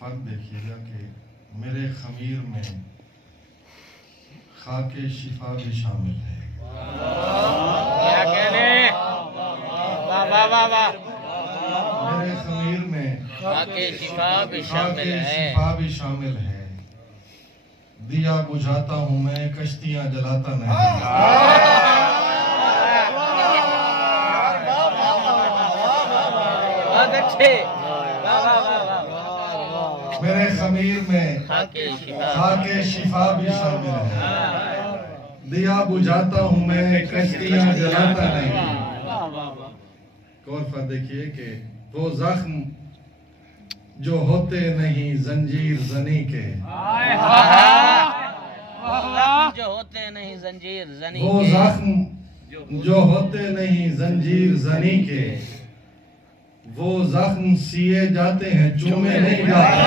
फर्क देखिएगा कि मेरे खमीर में खाके शिफा भी शामिल है। क्या कहने? वाह वाह वाह वाह। मेरे खमीर में खाके शिफा भी शामिल है। दिया बुझाता हूँ मैं, कश्तियाँ जलाता नहीं। बहुत अच्छे। मेरे खमीर में खाके शिफा भी शामिल है। दिया बुझाता हूँ मैं, कश्तियाँ जलाता नहीं। गौर फर देखिए कि वो जख्म जो होते नहीं जंजीर जनी के, जो होते नहीं जंजीर जनी वो जख्म जो होते नहीं जंजीर जनी के, वो जख्म सिए जाते हैं, चूमे नहीं जाते।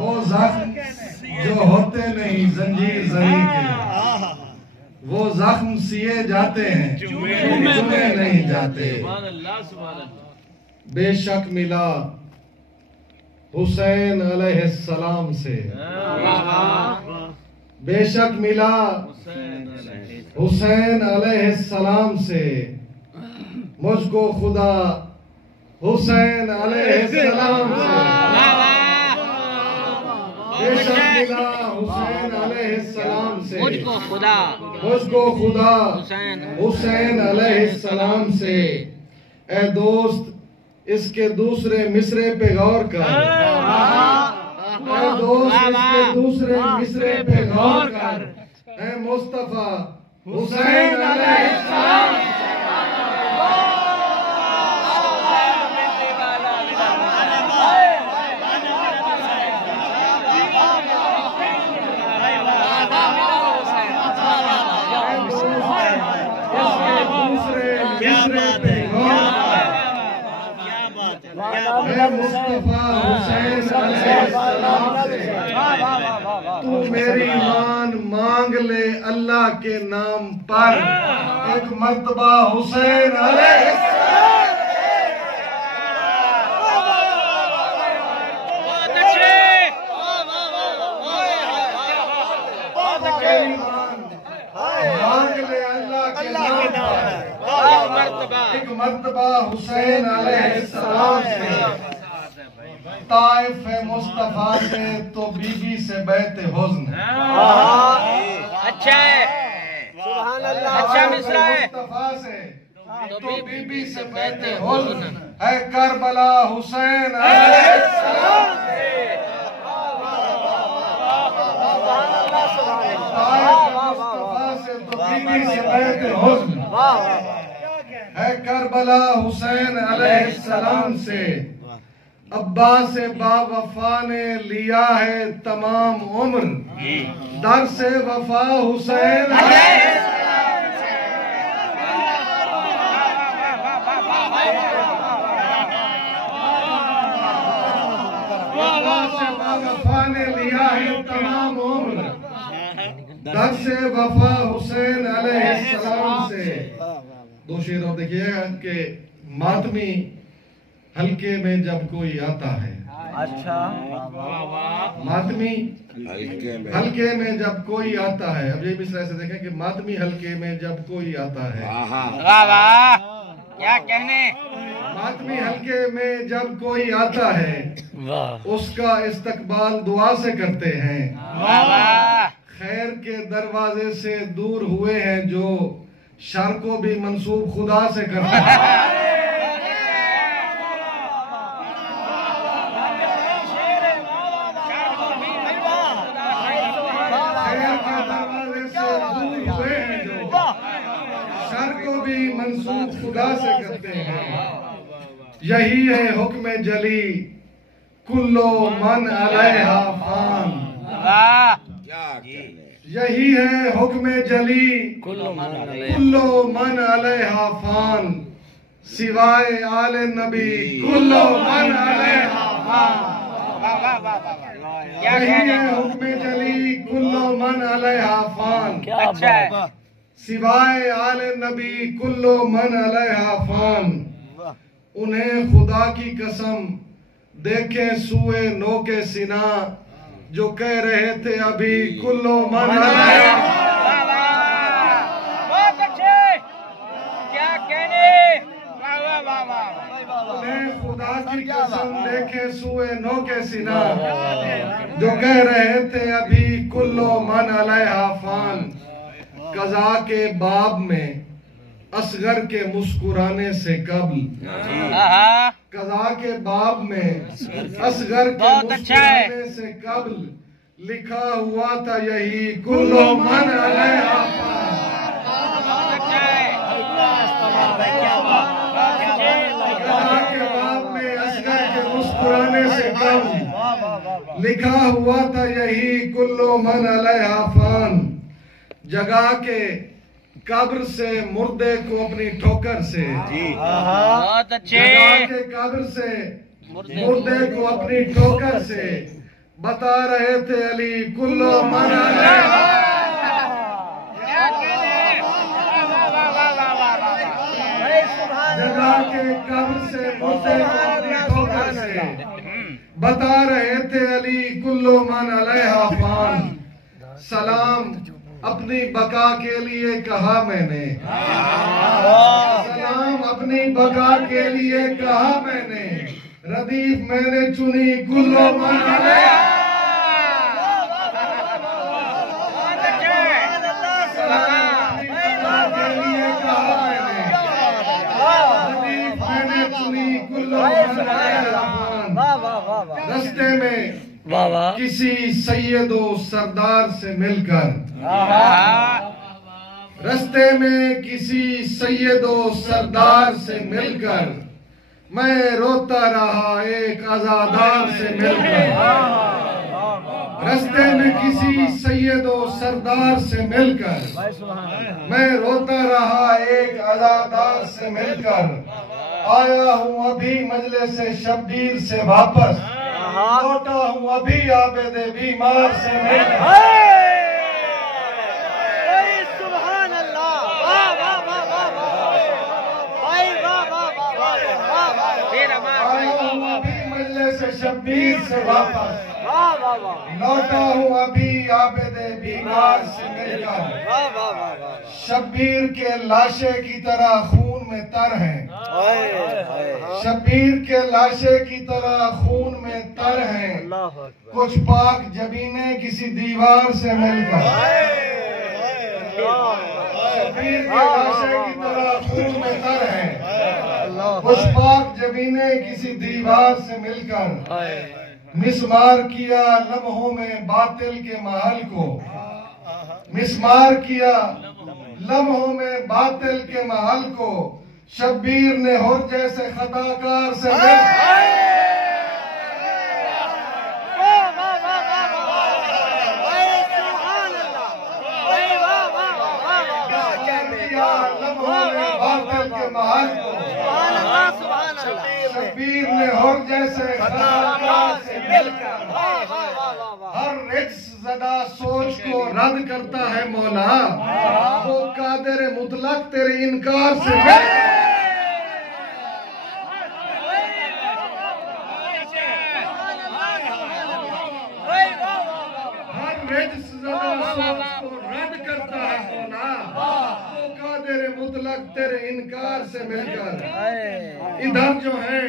वो जख्म जो होते नहीं जंजीर जनी के, वो जख्म सिए जाते हैं, चूमे नहीं जाते। बेशक मिला हुसैन अलैहिस्सलाम से, बेशक मिला हुसैन अलैहिस्सलाम से, मुझको खुदा हुसैन अलैहिस्सलाम से। बेशक मिला हुसैन अलैहिस्सलाम से, मुझको खुदा हुसैन अलैहिस्सलाम से। ए दोस्त इसके दूसरे मिसरे पे गौर कर, ए दोस्त इसके दूसरे मिसरे पे गौर कर। ए मुस्तफा हुसैन अलैहिस्सलाम से। मुस्तफा हुसैन अलैहिस्सलाम से तू मेरी मान मांग ले अल्लाह के नाम पर। एक मर्तबा हुसैन अलैहिस्सलाम मांग ले अल्लाह के नाम पर। एक मर्तबा हुसैन अलैहिस्सलाम से ताइफ मुस्तफा से तो बीबी से बैते हुस्न। अच्छा है, अच्छा मिसरा है। मुस्तफा से तो बीबी से बैते हुस्न है करबला हुसैन अलैहिस्सलाम से। ताइफ मुस्तफा से तो बीबी से बैते हुस्न है करबला हुसैन अलैहिस्सलाम से। अब्बा से बावफा ने लिया है तमाम उम्र, दर से वफा हुसैन अलैहिस्सलाम से। अब्बा से बावफा ने लिया है तमाम उम्र, दर से वफा हुसैन अलैहिस्सलाम से। दो शेर और देखिएगा कि मातमी हल्के में जब कोई आता है। अच्छा, मातमी हल्के में जब कोई आता है। अब ये मिसरा ऐसे देखें कि मातमी हल्के में जब कोई आता है। वाह वाह, क्या कहने। मातमी हल्के में जब कोई आता है, उसका इस्तकबाल दुआ से करते हैं। खैर के दरवाजे से दूर हुए हैं जो शर को भी मंसूब खुदा से करते हैं। मंसूब खुदा से करते हैं। यही है हुक्म जली कुल्लो मन अलैहा फान। यही है हुक्म जली कुल्लो मन अलैहा फान। सिवाय आले नबी कुल्लो मन अलैहा फान। क्या कहने हुक्म जली कुल्लो मन अलैहा फान। अच्छा है। सिवाय आले नबी कुल्लो मन अलैहा फान। उन्हें खुदा की कसम देखे सुए नो के सिना, जो कह रहे थे अभी कुल्लो मन अलैहा। बहुत अच्छे, क्या कहने। उन्हें खुदा की कसम देखे सुए नो के सिना, जो कह रहे थे अभी कुल्लो मन अलैहा फान। कज़ा के बाब में असगर के मुस्कुराने से कबल, कज़ा के बाब में असगर के मुस्कुराने से कबल लिखा हुआ था यही कुल्लो मन अलैहा फान। कज़ा के बाब में असगर के मुस्कुराने से कबल लिखा हुआ था यही कुल्लो मन अलैहा फान। जगा के कब्र से मुर्दे को अपनी ठोकर से, बहुत अच्छे। जगा के कब्र से मुर्दे को अपनी ठोकर से बता रहे थे अली कुल्लो मन अलैहा। जगा के कब्र से मुर्दे को अपनी ठोकर से बता रहे थे अली कुल्लो मन अलैहा फान। सलाम अपनी बका के लिए कहा मैंने, सलाम अपनी बका के लिए कहा मैंने, रदीफ मैंने चुनी कुल्लो मन अलैहा। सलाम अपनी बका के लिए कहा मैंने, रदीफ मैंने चुनी कुल्लो मन अलैहा। रस्ते में किसी सैयदो सरदार से मिलकर, रस्ते में किसी सैयदो सरदार से मिलकर मैं रोता रहा एक अज़ादार से मिलकर। रस्ते में किसी सैयदो सरदार से मिलकर मैं रोता रहा एक अज़ादार से मिलकर। आया हूँ अभी मजलिस से शब्बीर से वापस, लौटा हूँ अभी आबेदे बीमार से मिलकर। सुभान अल्लाह, वाह वाह वाह वाह वाह, भाई वाह वाह वाह वाह। आया हूँ अभी मजलिस से शब्बीर से वापस, वाह वाह वाह, लौटा हूँ अभी आबेदे बीमार से मिलकर। वाह वाह वाह वाह। शब्बीर के लाशे की तरह खून में तर हैं, शब्बीर के लाशे की तरह खून में तर हैं, कुछ पाक जबीने किसी दीवार से मिलकर। शब्बीर के लाशे की तरह खून में तर हैं, कुछ पाक जबीने किसी दीवार से मिलकर। मिस्मार किया लम्हों में बातिल के महल को, मिस्मार किया लम्हों में बातिल के महल को, शब्बीर ने हुर जैसे खताकार से बातिल के महल को, शब्बीर ने हुर जैसे खताकार से मिलकर हर रिक्स ज़दा सोच को रद्द करता है मौला, वो कादिर मुतलक तेरे इनकार से रद्द करता है मौला, वो कादिर मुतलक तेरे इनकार से मिलकर। इधर जो है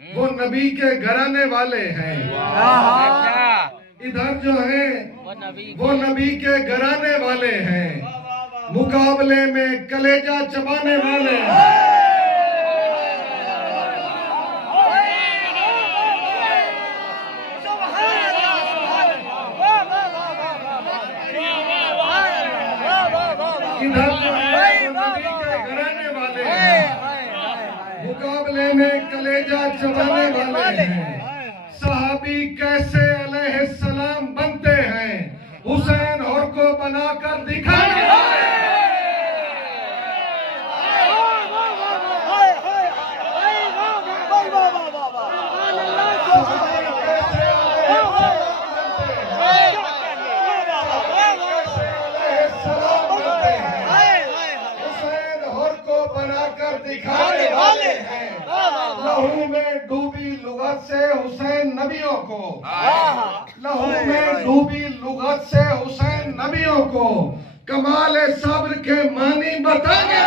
वो नबी के घराने वाले हैं, इधर जो है वो नबी के घराने वाले हैं, मुकाबले में कलेजा चबाने वाले हैं। इधर जो है वो नबी के घराने वाले हैं, मुकाबले में कलेजा चबाने वाले हैं। सहाबी कैसे अलैहिस्सलाम बनते हैं, हुसैन और को बनाकर दिखाने वाले। लहू में डूबी लुगत से हुसैन नबियों को, लहू में डूबी लुगत से हुसैन नबियों को कमाल सब्र के मानी बताने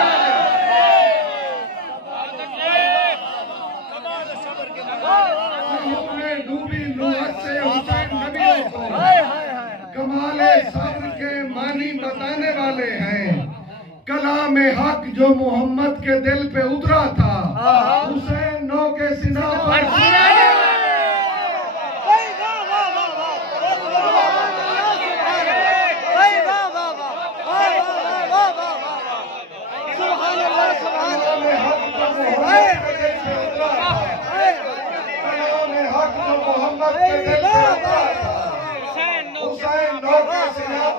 डूबी लुगत से हुसैन नबियों को कमाले सब्र के मानी बताने वाले हैं। कलाम हक जो मोहम्मद के दिल पे उतरा था हुसैन नौ के सीना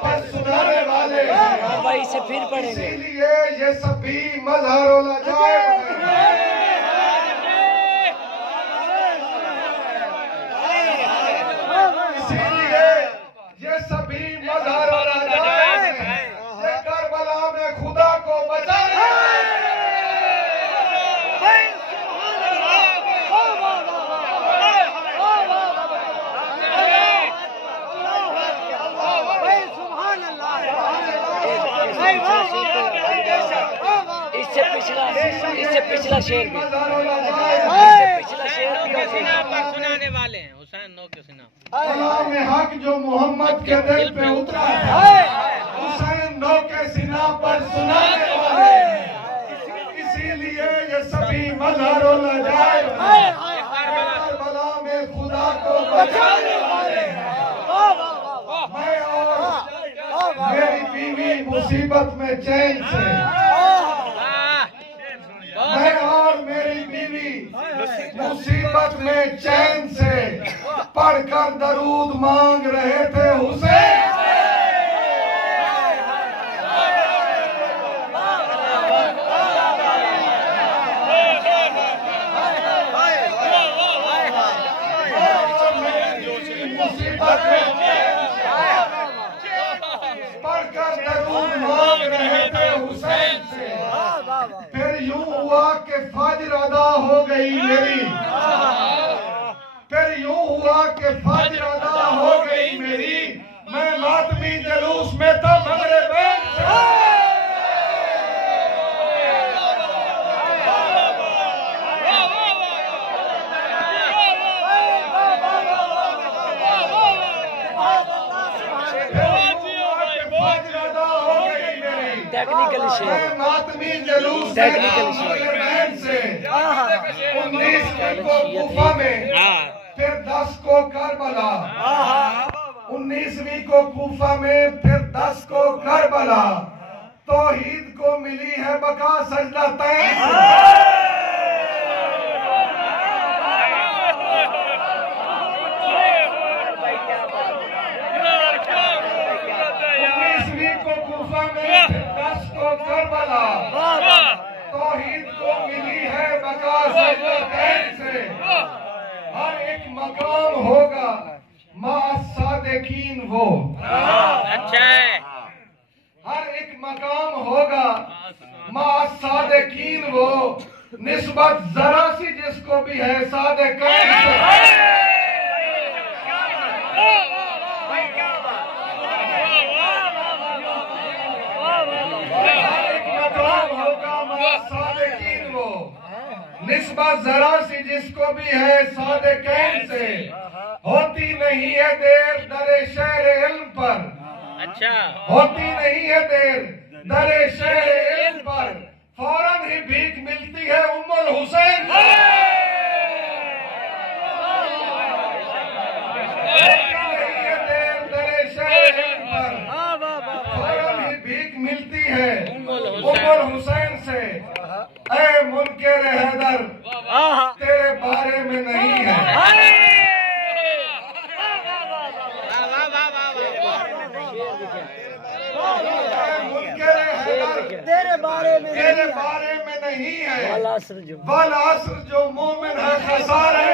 पर सुनाने वाले भाई से फिर पढ़ेंगे। इसीलिए ये सभी मजहरों लजाए इसीलिए ये सभी मजहरों लजाए ये करबला में खुदा को बचाए। इससे पिछला शेर भी सुनाने वाले हैं हुसैन नौ के सीना। कलाम हक जो मोहम्मद के दिल पे उतरा है हुसैन नौ के सीना पर सुनाने वाले हैं। इसीलिए ये सभी मजहरों लजाए करबला में खुदा को बचाने वाले हैं। मैं और मेरी बीवी मुसीबत में चैन से, मैं और मेरी बीवी मुसीबत में चैन से पढ़कर दरूद मांग रहे थे हुसैन। मुसीबत में पढ़कर दरूद मांग रहे थे हुसैन से। फिर यूं हुआ कि फजर अदा हो गई मेरी, फिर यूं हुआ कि फजर अदा हो गई मेरी, मैं मातमी जलूस में था मगरिब से। टेक्निकल शेर, मातमी जलूस से 19 को कूफा में, फिर 10 को करबला, 19वीं को कूफा में, फिर 10 को करबला। तौहीद को मिली है बका सजदा तैन। 19वीं को कूफा में, फिर 10 को करबला। तौहीद को मिली है बका सजदा तैन से। हर एक मकाम होगा मा सादिकीन वो, अच्छा है। हर एक मकाम होगा मा सादिकीन वो, निस्बत जरा सी जिसको भी है सादिकीन से। निस्बत जरा सी जिसको भी है सादिकीन से, होती नहीं है देर दरे शहर इल्म पर। अच्छा, होती नहीं है देर दरे शहर इल्म पर, फौरन ही भीख मिलती है उम्मुल हुसैन से। होती नहीं है देर दरे शहर इल्म पर, फौरन ही भीख मिलती है उम्मुल हुसैन से। ऐ मुनकिर हैदर तेरे बारे में नहीं है, तेरे बारे में नहीं है। वल असर जो मोमिन है खसार है।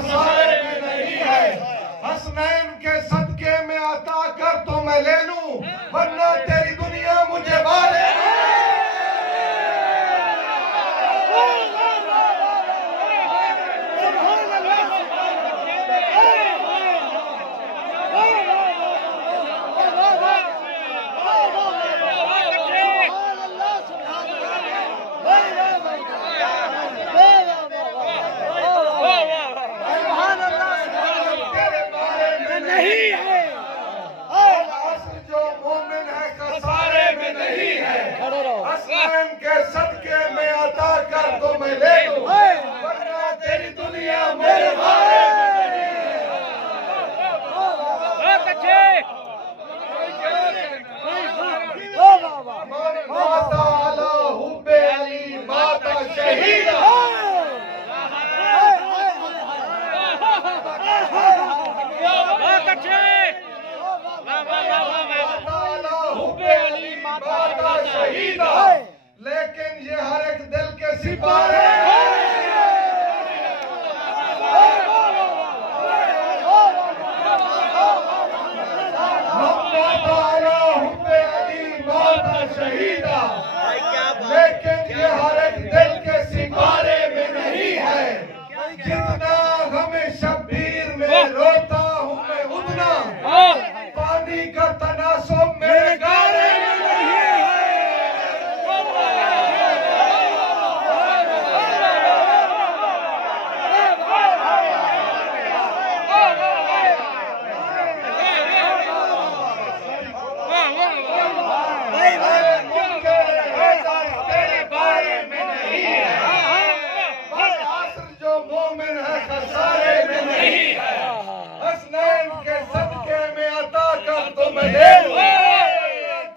खसारे में नहीं है। हसनैन के सदके में अता कर तो मैं ले लूं, वरना तेरी दुनिया मुझे वाले के सदके में अता कर तो मैं ले लूं, वरना तेरी दुनिया मेरे बारे में नहीं है। बहुत अच्छे। माता आला हुब्बे अली माता शहीदा। बहुत अच्छे। माता आला हुब्बे अली माता शहीदा। लेकिन ये हर एक दिल के सिपारे माता आला हुब्बे अली माता शहीदा। लेकिन ये हर एक दिल के सिपारे में नहीं है। जितना हमें शब्बीर में रोता हूँ मैं उतना पानी का तनासुब मेरे गारे में नहीं है। तेरे बारे में नहीं है। जो मोमिन है खसारे में नहीं है। हसनैन के सदके में अता कर तो मैं ले लूं,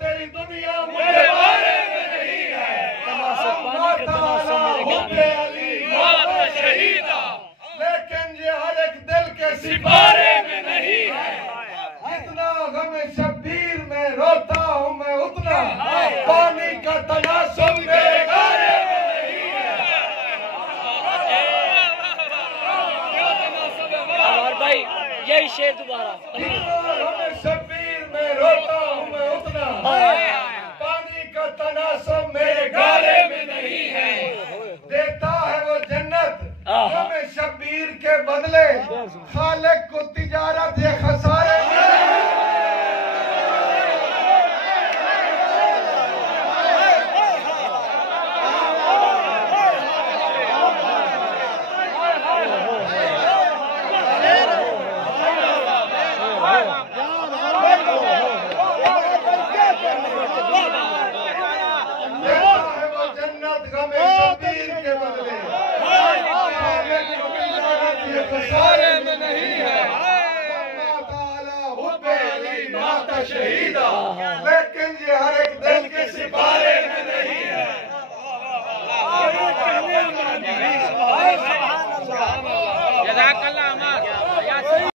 तेरी दुनिया मुझे बारे में नहीं है। माता आला हुब्बे अली माता शहीदा। लेकिन ये हर एक दिल के सिपारे में नहीं है। जितना गम शब्बीर में रोता हूँ मैं उतना पानी का तनासुब मेरे गारे में नहीं है। और भाई यही शेर दोबारा। हमें शब्बीर में रोता हूँ मैं उतना पानी का तनासुब मेरे गाले में नहीं है। देता है वो जन्नत हमें शब्बीर के बदले, खालिक को तिजारत ये खसारे खसारे में नहीं है। माता आला हुब्बे अली माता शहीदा।